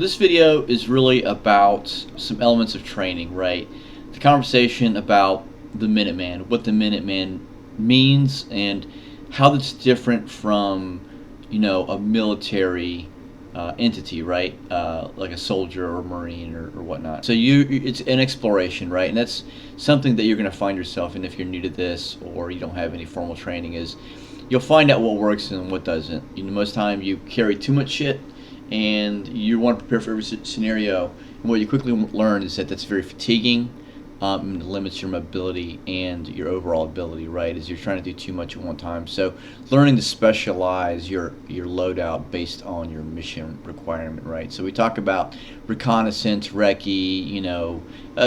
This video is really about some elements of training, right? The conversation about the Minuteman, what the Minuteman means, and how that's different from, a military entity, right? Like a soldier or a Marine or whatnot. So it's an exploration, right? And that's something that you're going to find yourself in if you're new to this or you don't have any formal training. Is you'll find out what works and what doesn't. Most time you carry too much shit, and you want to prepare for every scenario. And what you quickly learn is that that's very fatiguing. And limits your mobility and your overall ability, right? As you're trying to do too much at one time. So learning to specialize your loadout based on your mission requirement, right? So we talk about reconnaissance, recce,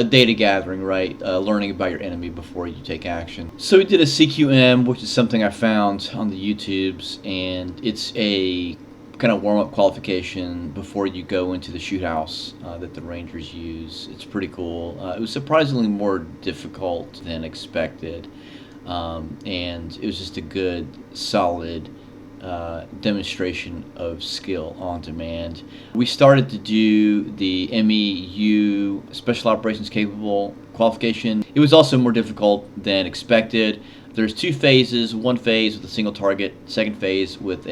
data gathering, right? Learning about your enemy before you take action. So we did a CQM, which is something I found on the YouTubes, and it's a kind of warm-up qualification before you go into the shoot house that the Rangers use. It's pretty cool. It was surprisingly more difficult than expected, and it was just a good, solid demonstration of skill on demand. We started to do the MEU Special Operations Capable qualification. It was also more difficult than expected. There's two phases, one phase with a single target, second phase with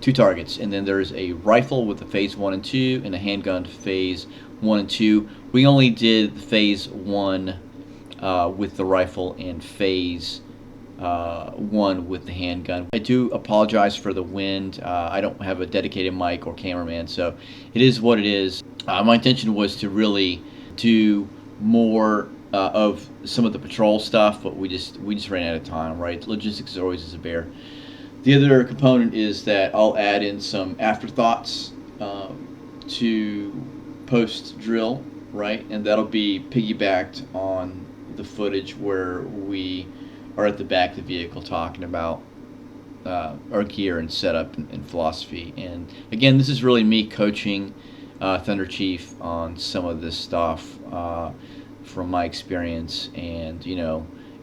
two targets, and then there's a rifle with a phase 1 and 2 and a handgun phase 1 and 2. We only did phase 1 with the rifle and phase 1 with the handgun. I do apologize for the wind. I don't have a dedicated mic or cameraman, so it is what it is. My intention was to really do more of some of the patrol stuff, but we just ran out of time, right? Logistics always is a bear. The other component is that I'll add in some afterthoughts to post-drill, right? And that'll be piggybacked on the footage where we are at the back of the vehicle talking about our gear and setup and philosophy. And again, this is really me coaching Thunder Chief on some of this stuff from my experience. And,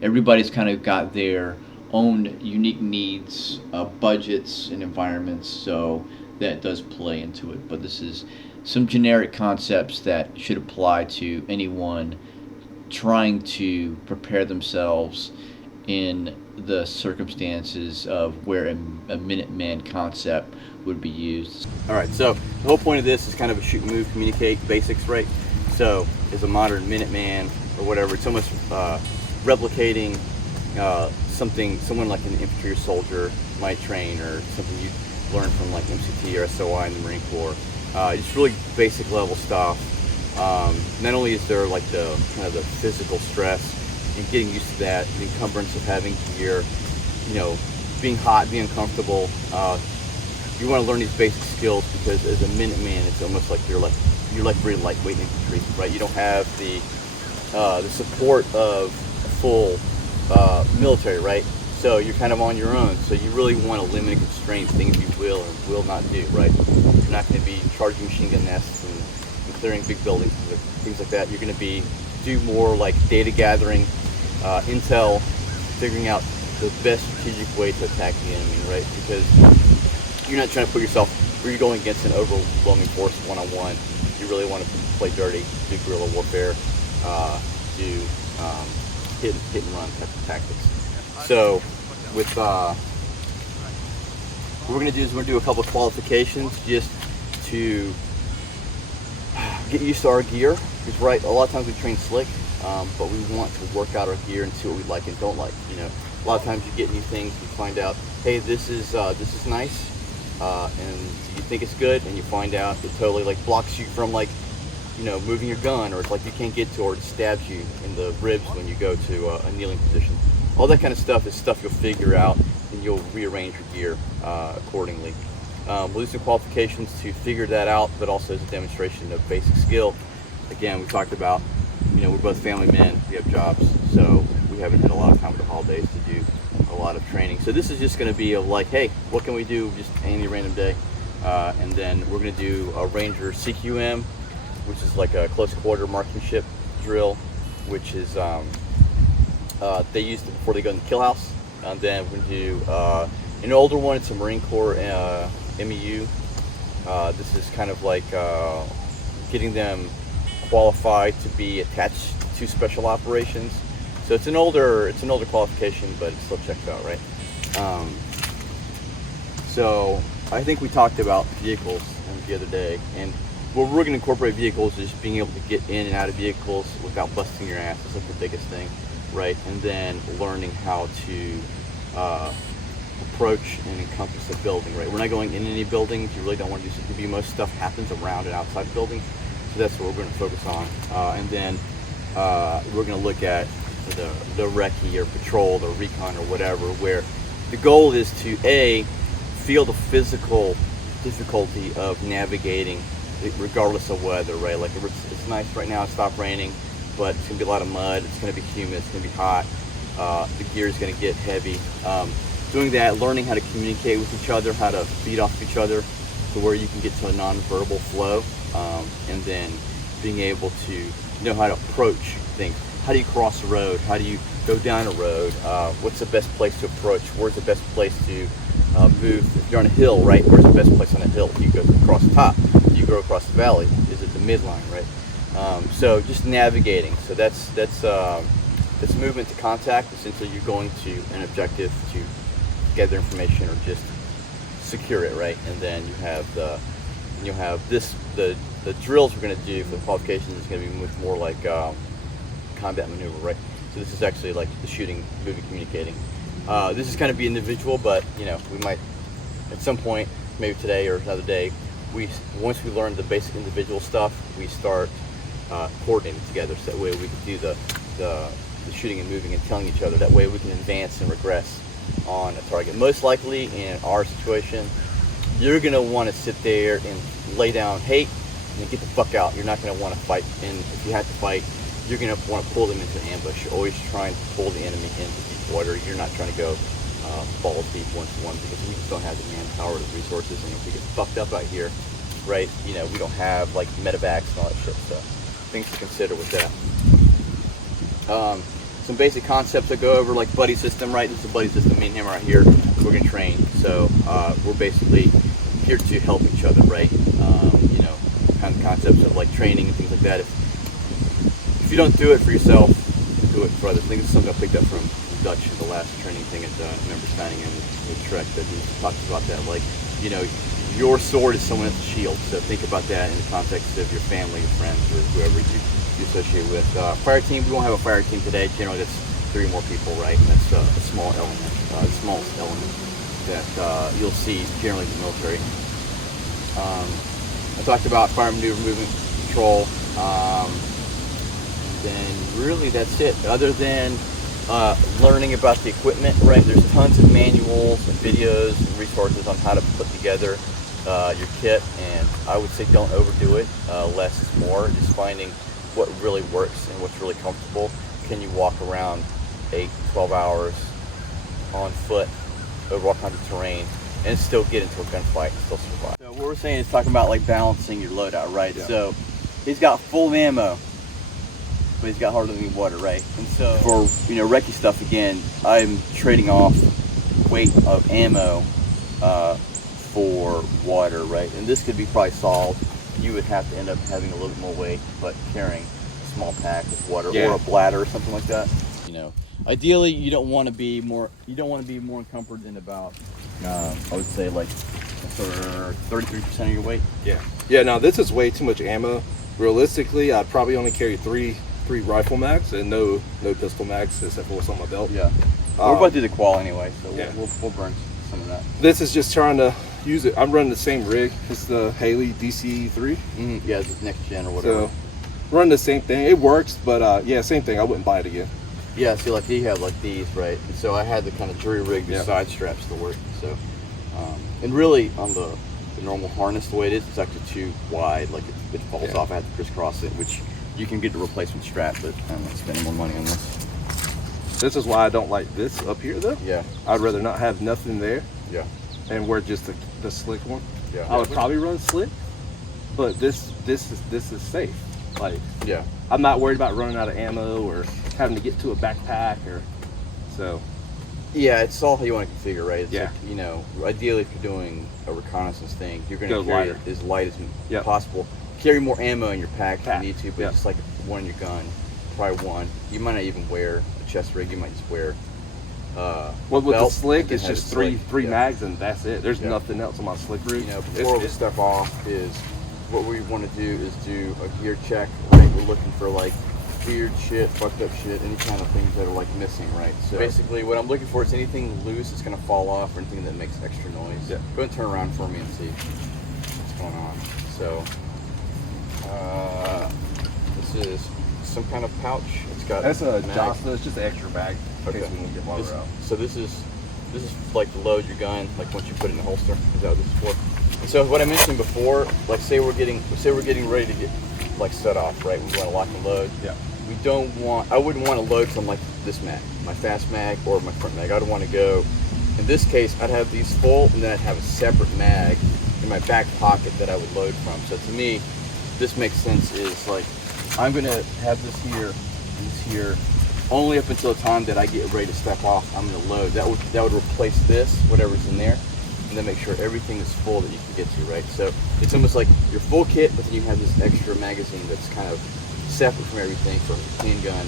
everybody's kind of got their own unique needs, budgets, and environments, so that does play into it. But this is some generic concepts that should apply to anyone trying to prepare themselves in the circumstances of where a Minuteman concept would be used. All right, so the whole point of this is kind of a shoot, move, communicate basics, right? So as a modern Minuteman or whatever, it's almost replicating someone like an infantry or soldier might train, or something you learn from like MCT or SOI in the Marine Corps. It's really basic level stuff. Not only is there like the kind of the physical stress and getting used to that, the encumbrance of having gear, being hot, being uncomfortable. You want to learn these basic skills because as a Minuteman, it's almost like you're like very lightweight infantry, right? You don't have the support of full military, right? So you're kind of on your own. So you really want to limit and constrain things you will or will not do, right? You're not going to be charging machine gun nests and clearing big buildings, things like that. You're going to do more like data gathering, intel, figuring out the best strategic way to attack the enemy, right? Because you're not trying to put yourself where you're going against an overwhelming force one-on-one. You really want to play dirty, do guerrilla warfare, do hit and run type of tactics. So with what we're going to do is we're going to do a couple of qualifications just to get used to our gear. Because a lot of times we train slick, but we want to work out our gear and see what we like and don't like. A lot of times you get new things, you find out, hey, this is nice, and you think it's good, and you find out it totally like blocks you from moving your gun, or it's like you can't get to, or it stabs you in the ribs when you go to a kneeling position. All that kind of stuff is stuff you'll figure out, and you'll rearrange your gear accordingly. We'll do some qualifications to figure that out, but also as a demonstration of basic skill. Again, we talked about, we're both family men, we have jobs, so we haven't had a lot of time with the holidays to do a lot of training. So this is just going to be of like, hey, what can we do just any random day? And then we're going to do a Ranger CQM, which is like a close quarter marksmanship drill, which is they use it before they go in the kill house. And then we're going to do an older one. It's a Marine Corps MEU This is kind of like getting them qualified to be attached to special operations. So it's an older qualification, but it still checks out, right? So I think we talked about vehicles the other day, and where we're going to incorporate vehicles is being able to get in and out of vehicles without busting your ass. That's like the biggest thing, right? And then learning how to approach and encompass a building, right? We're not going in any buildings. You really don't want to do something. Most stuff happens around and outside the building, so that's what we're going to focus on. And then we're going to look at the recce or patrol or recon or whatever, where the goal is to feel the physical difficulty of navigating regardless of weather, right? Like it's nice right now, it stopped raining, but it's gonna be a lot of mud, it's gonna be humid, it's gonna be hot, the gear is gonna get heavy. Doing that, learning how to communicate with each other, how to feed off each other to where you can get to a non-verbal flow, and then being able to know how to approach things. How do you cross a road? How do you go down a road? What's the best place to approach? Where's the best place to move? If you're on a hill, right? Where's the best place on a hill? Do you go across the top? Do you go across the valley? Is it the midline, right? So just navigating. So that's movement to contact. Essentially, you're going to an objective to gather information or just secure it, right? And then you'll have the drills we're going to do for the qualifications is going to be much more like combat maneuver, right? So this is actually like the shooting, moving, communicating. This is kind of be individual, but we might at some point, maybe today or another day, once we learn the basic individual stuff, we start coordinating together. So that way we can do the shooting and moving and telling each other. That way we can advance and regress on a target. Most likely in our situation, you're going to want to sit there and lay down hate and get the fuck out. You're not going to want to fight, and if you have to fight, you're going to want to pull them into an ambush. You're always trying to pull the enemy into deep water. You're not trying to go balls deep 1-to-1 because we just don't have the manpower, the resources, and if we get fucked up out here, right, we don't have like medevacs and all that shit, so things to consider with that. Some basic concepts to go over, like buddy system, right? This is a buddy system. Me and him right here, we're going to train, so we're basically here to help each other, right? Kind of concepts of like training and things like that. If you don't do it for yourself, do it for others. I think it's something I picked up from Dutch in the last training thing at member signing in with Trek, that he talks about that, like, your sword is someone else's shield. So think about that in the context of your family, your friends, or whoever you associate with. Fire team, we won't have a fire team today. Generally, that's 3 or more people, right? And that's a small element, the smallest element that you'll see generally in the military. I talked about fire maneuver, movement, control. Then really that's it. Other than learning about the equipment, right? There's tons of manuals and videos and resources on how to put together your kit, and I would say don't overdo it. Less is more. Just finding what really works and what's really comfortable. Can you walk around 8-12 hours on foot over all kinds of terrain and still get into a gunfight and still survive? So what we're saying is talking about like balancing your loadout, right? Yeah. So he's got full ammo, but he's got hardly any water, right? And so for recce stuff, again, I'm trading off weight of ammo for water, right? And this could be probably solved. You would have to end up having a little bit more weight, but carrying a small pack of water or a bladder or something like that. Ideally, you don't want to be more encumbered than about I would say like 33% of your weight. Yeah. Now this is way too much ammo. Realistically, I'd probably only carry three rifle mags and no pistol mags except for what's on my belt. Yeah. We're about to do the qual anyway, so we'll burn some of that. This is just trying to use it. I'm running the same rig. It's the Haley DC3. Yeah, it's next gen or whatever. So run the same thing. It works, but same thing. I wouldn't buy it again. Yeah, see, like you have like these, right? And so I had the kind of jury rig, the side straps to work. So, and really on the normal harness, the way it is, it's actually too wide. Like it falls off. I have to crisscross it, which you can get a replacement strap, but I'm not spending more money on this. This is why I don't like this up here, though. Yeah. I'd rather not have nothing there. Yeah. And wear just the slick one. Yeah. I would probably run slick, but this is safe. Like, I'm not worried about running out of ammo or having to get to a backpack or so. Yeah, it's all how you want to configure, right? It's Yeah. like, you know, ideally if you're doing a reconnaissance thing, you're going Go to carry lighter. as light as Yep. possible. Carry more ammo in your pack if Pack. you need to, but Yep. just like one in your gun, probably one. You might not even wear a chest rig. You might just wear Well, with the belt slick, and it's have just a three slick. Yeah. mags and that's it. There's Yeah. nothing else on my slick route. You know, It's- before we it's- step off is what we want to do is do a gear check. Right, we're looking for like weird shit, fucked up shit, any kind of things that are like missing, right? So basically, what I'm looking for is anything loose that's gonna fall off or anything that makes extra noise. Yeah. Go ahead and turn around for me and see what's going on. So, this is some kind of pouch. It's got That's a mag. Josta. It's just an extra bag in Okay. case we want to get water out. So this is like to load your gun, like once you put it in the holster. Is that what this is for? And so what I mentioned before, like say we're getting ready to get like set off, right? We want to lock and load. Yeah. I wouldn't want to load from like this mag, my fast mag or my front mag. I'd want to go, in this case, I'd have these full and then I'd have a separate mag in my back pocket that I would load from. So to me, this makes sense is like, I'm gonna have this here and this here, only up until the time that I get ready to step off, I'm gonna load. That would replace this, whatever's in there, and then make sure everything is full that you can get to, right? So it's almost like your full kit, but then you have this extra magazine that's kind of separate from everything, from your handgun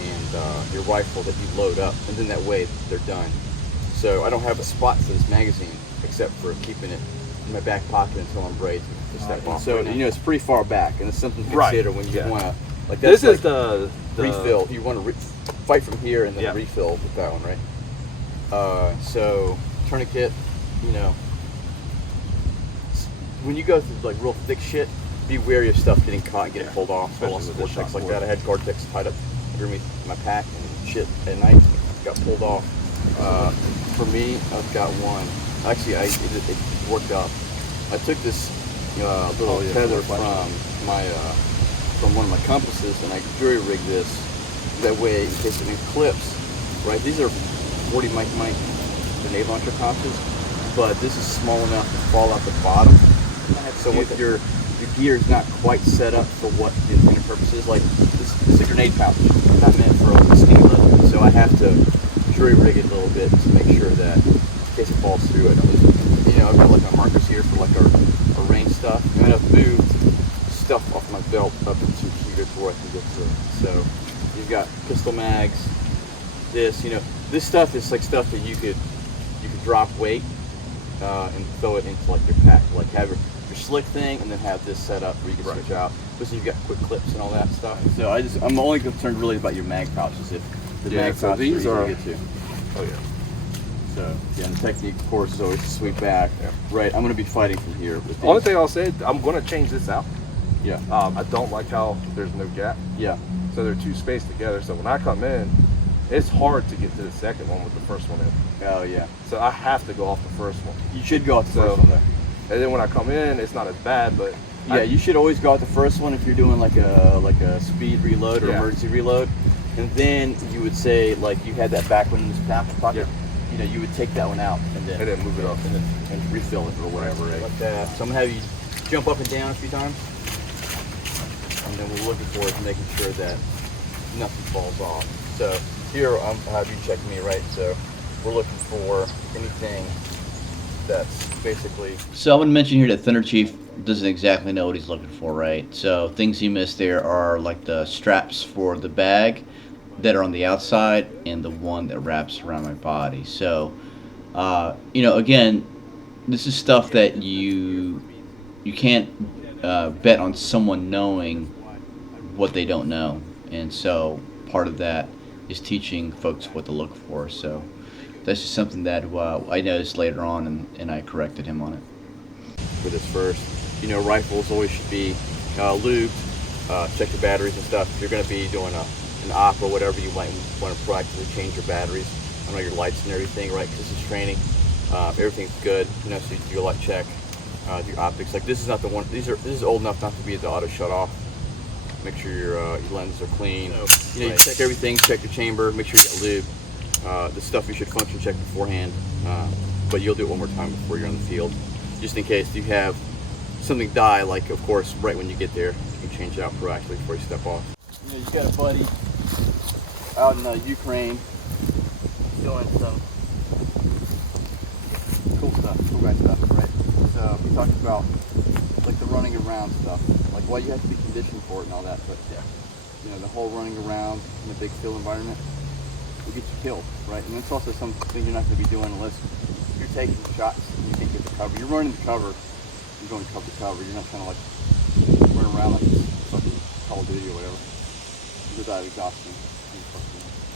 and your rifle that you load up, and then that way they're done. So I don't have a spot for this magazine except for keeping it in my back pocket until I'm ready to step off. So you know it's pretty far back, and it's something to consider when you want to. Like that's This is like the refill. You want to fight from here and then Yeah. refill with that one, right? So tourniquet, you know, when you go through like real thick shit, be wary of stuff getting caught and getting pulled off. So Especially on with the Vortex shock like that, I had Gore-Tex tied up underneath my pack and shit at night, got pulled off. For me, I've got one. Actually, it worked out. I took this little tether from one of my compasses, and I jury rigged this that way in case it clips. Right, these are 40 mic grenade launcher compasses, but this is small enough to fall out the bottom. So if your gear is not quite set up for what the intended purpose is, like this is a grenade pouch, not meant for a skinny leather. So I have to jury rig it a little bit to make sure that in case it falls through, I don't lose it. You know, I've got like our markers here for like our range stuff. And I've moved stuff off my belt up into here to where I can get to it. So you've got pistol mags. This stuff is like stuff that you could drop weight and throw it into like your pack. Like have your slick thing and then have this set up where you can switch out. Because you've got quick clips and all that stuff. So I'm only concerned really about your mag pouches. If the mag so pouches these are are easy to get to. Oh yeah. So yeah, and the technique of course is always to sweep back. Yeah. Right, I'm gonna be fighting from here with Only these. thing I'll say, I'm gonna change this out. Yeah. I don't like how there's no gap. Yeah. So they're two spaced together. So when I come in, it's hard to get to the second one with the first one in. Oh yeah. So I have to go off the first one. You should go out the So- first one though. And then when I come in, it's not as bad, but Yeah, you should always go out the first one if you're doing like a speed reload or Yeah. emergency reload, and then you would say like you had that back one in this pocket. Yeah. You know, you would take that one out and then move it up. and refill it or whatever, right? Like that. So I'm gonna have you jump up and down a few times, and then we're looking for is making sure that nothing falls off. So here I'll have you check me, right? So we're looking for anything that's basically. So I'm going to mention here that Thunder Chief doesn't exactly know what he's looking for, right? So things he missed there are like the straps for the bag that are on the outside and the one that wraps around my body. So, again, this is stuff that you can't bet on someone knowing what they don't know. And so part of that is teaching folks what to look for. So that's just something that I noticed later on, and I corrected him on it. For this first, rifles always should be lubed. Check your batteries and stuff. If you're going to be doing an op or whatever, you might want to proactively change your batteries. I know your lights and everything, right? Because this is training. Everything's good. So you do a light check. Your optics. Like this is not the one. This is old enough not to be the auto shut off. Make sure your lenses are clean. You check everything. Check your chamber. Make sure you got lube. The stuff you should function check beforehand, but you'll do it one more time before you're on the field, just in case you have something die. Like, of course, right when you get there, you can change it out proactively before you step off. You got a buddy out in Ukraine doing some cool guy stuff, right? So we talked about like the running around stuff, like why you have to be conditioned for it and all that. But yeah, you know, the whole running around in a big field environment will get you killed, right? And it's also something you're not going to be doing unless you're taking shots and you can't get the cover. You're running the cover, you're going cover to cover. You're not trying to like run around like it's fucking Call of Duty or whatever. Without exhaustion.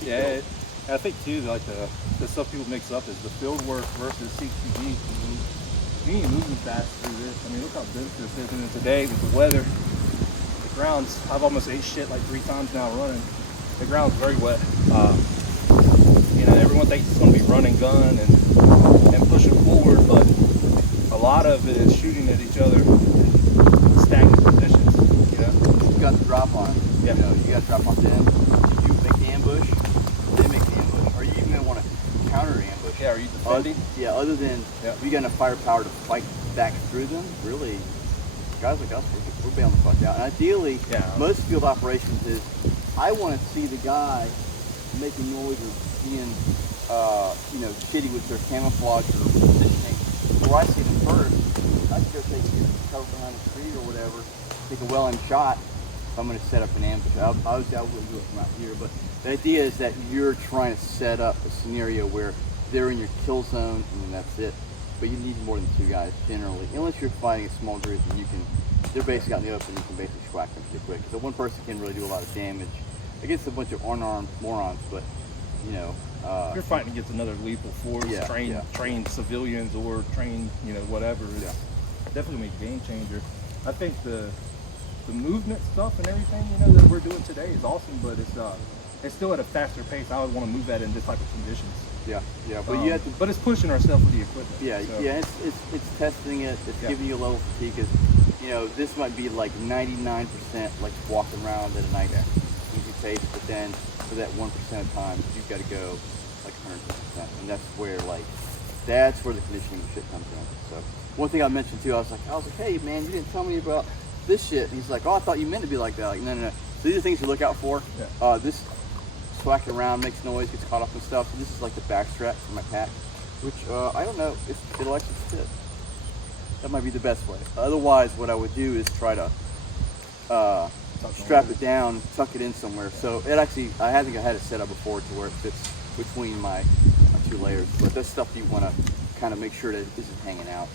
Yeah, I think too, like the stuff people mix up is the field work versus CQB. You need moving fast through this. I mean, look how big this is. And today with the weather, the ground's, I've almost ate shit like 3 times now running. The ground's very wet. You know, everyone thinks it's going to be run and gun and pushing forward, but a lot of it is shooting at each other in stagnant positions, you know? You got to drop on. Yeah. You know, you got to drop on them. You make the ambush, they make the ambush. Or you even want to counter ambush. Yeah, are you defending? Other than we got enough firepower to fight back through them, really, guys like us, we're bailing the fuck out. And ideally, most field operations is, I want to see the guy making noise or being, you know, shitty with their camouflage or positioning. Before I see them first, I can go take cover behind a tree or whatever, take a well-aimed shot. I'm going to set up an ambush. Obviously, I wouldn't do it from out here, but the idea is that you're trying to set up a scenario where they're in your kill zone, and then that's it. But you need more than 2 guys generally, unless you're fighting a small group and you can. They're basically out in the open. You can basically whack them pretty quick. So one person can really do a lot of damage against a bunch of unarmed morons. But you know, you're fighting against another lethal force, trained civilians or trained, you know, whatever. It's definitely a game changer. I think the movement stuff and everything, you know, that we're doing today is awesome, but it's still at a faster pace. I would want to move that in this type of conditions. But you have to. But it's pushing ourselves with the equipment. It's testing it. It's giving you a level of fatigue. Because you know, this might be like 99% like walking around at a nice easy pace, but then for that 1% of time, you've got to go like 100%, and that's where the conditioning shit comes in. So one thing I mentioned too, I was like, hey man, you didn't tell me about this shit. And he's like, oh, I thought you meant to be like that. Like, no. So these are things you look out for. This swacking around, makes noise, gets caught up in stuff. So this is like the backstrap for my pack, which I don't know if it'll actually fit. That might be the best way. Otherwise, what I would do is try to strap it down, tuck it in somewhere. So it actually, I think I had it set up before to where it fits between my 2 layers. But that's stuff you want to kind of make sure that it isn't hanging out,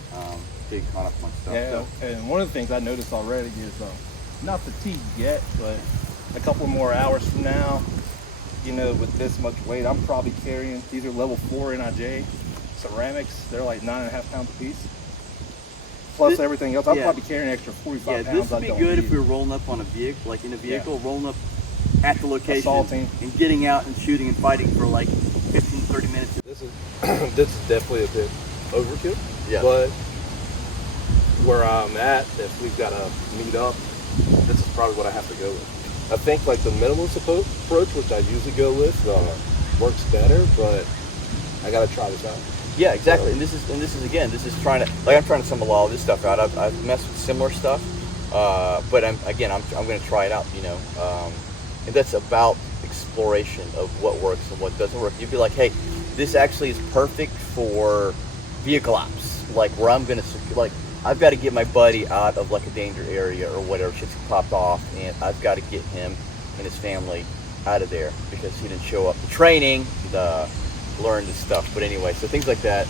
getting caught up on stuff. Yeah, and one of the things I noticed already is not fatigued yet, but a couple more hours from now, you know, with this much weight, I'm probably carrying, these are level 4 NIJ ceramics. They're like 9.5 pounds a piece. Plus everything else, I'm probably carrying an extra 45 pounds. This would be good if we were rolling up on a vehicle, like in a vehicle, rolling up at the location, assaulting, and getting out and shooting and fighting for like 15, 30 minutes. This is definitely a bit overkill. Yeah. But where I'm at, if we've got to meet up, this is probably what I have to go with. I think like the minimalist approach, which I usually go with, works better, but I got to try this out. Yeah, exactly. And this is trying to, like, I'm trying to assemble all this stuff out. I've messed with similar stuff, but I'm going to try it out, you know. And that's about exploration of what works and what doesn't work. You'd be like, hey, this actually is perfect for vehicle ops, like where I'm going to, like, I've got to get my buddy out of like a danger area or whatever, shit's popped off, and I've got to get him and his family out of there because he didn't show up to training, learn this stuff. But anyway, so things like that,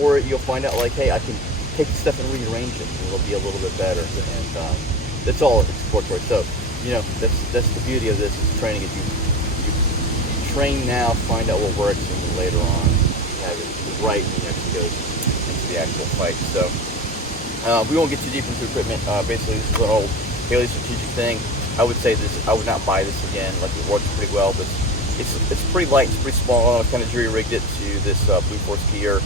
or you'll find out like, hey, I can take the stuff and rearrange it, and it'll be a little bit better, and that's all exploratory. So, you know, that's the beauty of this is training. Is you train now, find out what works, and then later on you have it right when you actually go into the actual fight. So we won't get too deep into equipment. Basically, this is an old Haley strategic thing. I would say this. I would not buy this again. Like, it works pretty well, but it's pretty light. It's pretty small. I kind of jury rigged it to this Blue Force Gear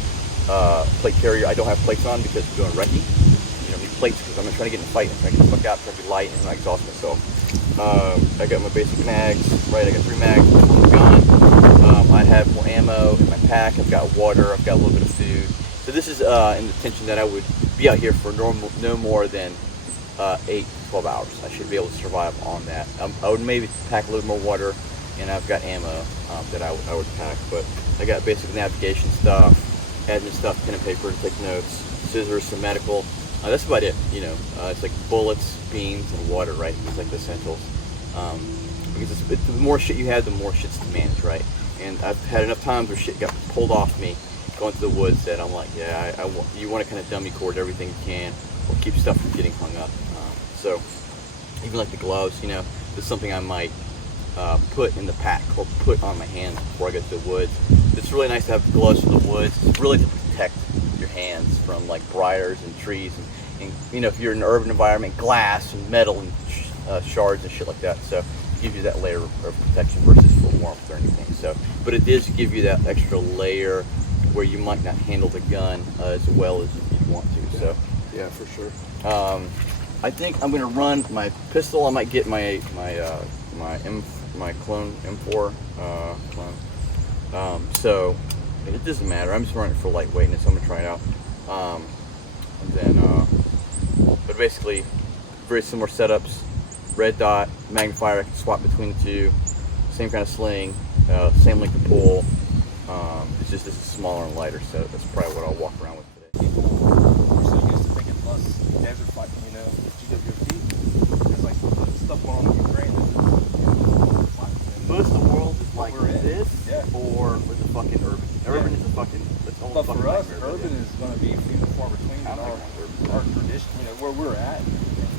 plate carrier. I don't have plates on because we're doing recce. You don't need plates because I'm not trying to get in a fight. I'm trying to get the fuck out. I'm trying to be light and not exhaust myself. I got my basic mags. Right, I got 3 mags on the gun. I have more ammo in my pack. I've got water. I've got a little bit of food. So this is an intention that I would be out here for no more than 8 to 12 hours. I should be able to survive on that. I would maybe pack a little more water, and I've got ammo that I would pack. But I got basic navigation stuff, admin stuff, pen and paper to take notes, scissors, some medical. That's about it. You know, it's like bullets, beans, and water, right? It's like the essentials. Because the more shit you have, the more shit's to manage, right? And I've had enough times where shit got pulled off me going to the woods that I'm like, yeah, you want to kind of dummy cord everything you can, or keep stuff from getting hung up. So even like the gloves, you know, it's something I might put in the pack or put on my hands before I go to the woods. It's really nice to have gloves for the woods. It's really to protect your hands from like briars and trees, and you know, if you're in an urban environment, glass and metal and shards and shit like that. So it gives you that layer of protection versus for warmth or anything. So, but it does give you that extra layer where you might not handle the gun as well as you'd want to. So yeah, for sure. I think I'm gonna run my pistol. I might get my clone M4 clone. So it doesn't matter. I'm just running it for lightweightness. I'm gonna try it out. And then, but basically, very similar setups. Red dot, magnifier. I can swap between the two. Same kind of sling, same length of pull. It's just this is smaller and lighter, so that's probably what I'll walk around with today. We're so used to thinking less desert fighting, you know, with GWP. It's like the stuff going on in Ukraine. Most of the world is like this, yeah. or with the fucking urban. Urban is a fucking. It's But almost for us, nightmare, urban is going to be few and far between in our tradition, you know, where we're at.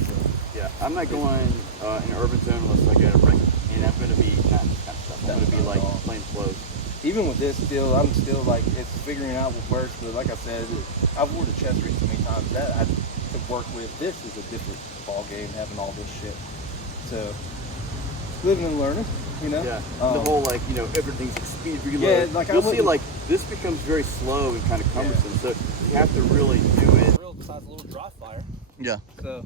So, yeah, I'm not going in an urban zone unless I get a break, and I'm going to be not this kind of stuff. I'm going to be like plain clothes. even with this, I'm still like, it's figuring out what works. But like I said, I've wore the chest reach so many times that I to work with. This is a different ball game, having all this shit. So living and learning, you know. Yeah. The whole like, you know, everything's like speed reload. Yeah, like you'll see like this becomes very slow and kind of cumbersome. So you have to really do it. Besides a little dry fire. Yeah. So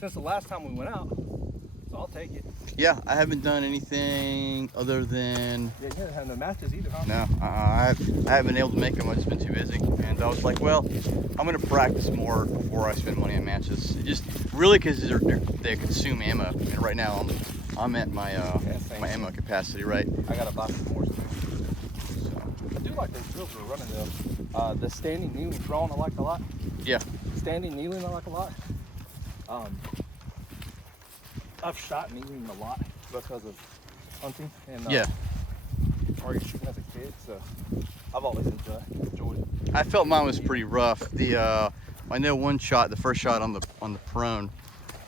since the last time we went out, so I'll take it. Yeah, I haven't done anything other than. Yeah, you didn't have no matches either, huh? No, I haven't been able to make them. I've just been too busy, and I was like, well, I'm gonna practice more before I spend money on matches. Just really because they consume ammo, and right now I'm at my my ammo capacity, right? I gotta buy some more too. I do like those drills we're running though. The standing kneeling drawing I like a lot. Yeah. Standing kneeling I like a lot. I've shot kneeling a lot because of hunting and target shooting as a kid, so I've always enjoyed it. I felt mine was pretty rough. I know one shot, the first shot on the prone,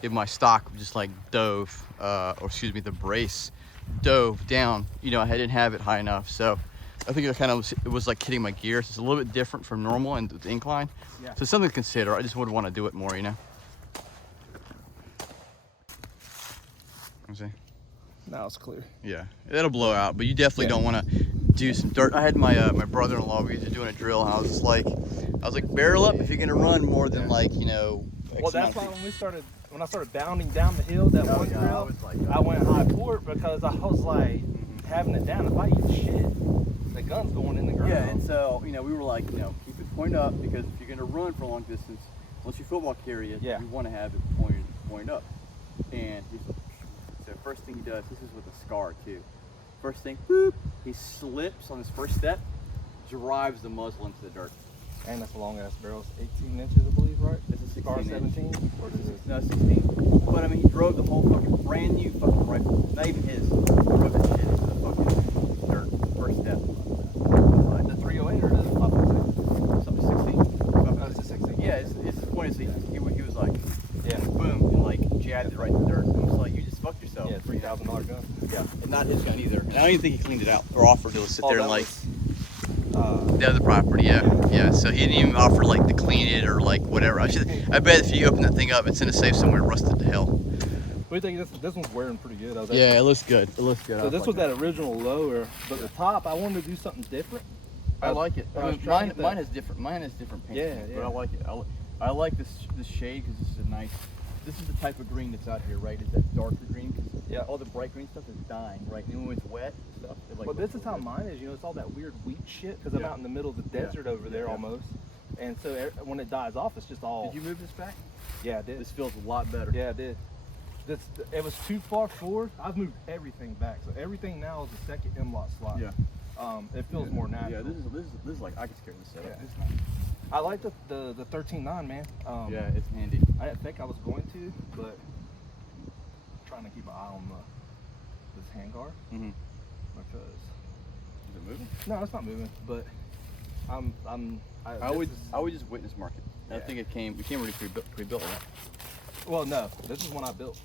if my stock just like dove, or excuse me, the brace dove down. You know, I didn't have it high enough, so I think it was like hitting my gear. So it's a little bit different from normal and the incline. Yeah. So something to consider. I just would want to do it more, you know. See? Now it's clear. Yeah, it'll blow out, but you definitely don't want to do some dirt. I had my my brother-in-law. We were doing a drill, and I was like, barrel up if you're gonna run more than like, you know. Well, that's why when I started bounding down the hill that one drill, I went high port because I was like having it down. If I eat shit, the gun's going in the ground. Yeah, and so you know we were like, you know, keep it point up because if you're gonna run for a long distance, once you football carry it, you want to have it point up. And so first thing he does, this is with a scar too. First thing, boop, he slips on his first step, drives the muzzle into the dirt. And that's a long ass barrel. It's 18 inches, I believe, right? It's a 16 Scar 17? Or is it? No, 16. But I mean, he drove the whole fucking brand new fucking rifle. Not even his. He drove that shit into the fucking dirt. First step. The 308 or the 556? Something 16. No, it's a 16. Yeah, it's the point is he was like, boom, and like jabbed it right in the dirt. And it was like, you just fucked yourself. Yeah, $3,000 gun. Yeah, and not his gun either. And I don't even think he cleaned it out or offered to sit there and like. The other property, yeah. So he didn't even offer like to clean it or like whatever. I bet if you open that thing up, it's in a safe somewhere, rusted to hell. What do you think? This one's wearing pretty good. Yeah, it looks good. It looks good. So this was that original lower, but the top, I wanted to do something different. I like it. Mine is different. Mine is different paint. Yeah. But I like it. I like this shade because this is a nice. This is the type of green that's out here, right? Is that darker green? Yeah. All the bright green stuff is dying, right? And when it's wet and stuff. But this is how mine is. You know, it's all that weird wheat shit because I'm out in the middle of the desert over there almost. And so when it dies off, it's just all. Did you move this back? Yeah, I did. This feels a lot better. Yeah, I did. It was too far forward. I've moved everything back, so everything now is the second M-lot slot. Yeah. It feels more natural. Yeah, this is like I can carry this setup. Yeah. It's nice. I like the 13.9, man. Yeah, it's handy. I didn't think I was going to, but I'm trying to keep an eye on this handguard Mm-hmm. because Is it moving? no, it's not moving. But I would just witness mark it. I Yeah. think it came already pre-built, right? Well, no, this is one I built.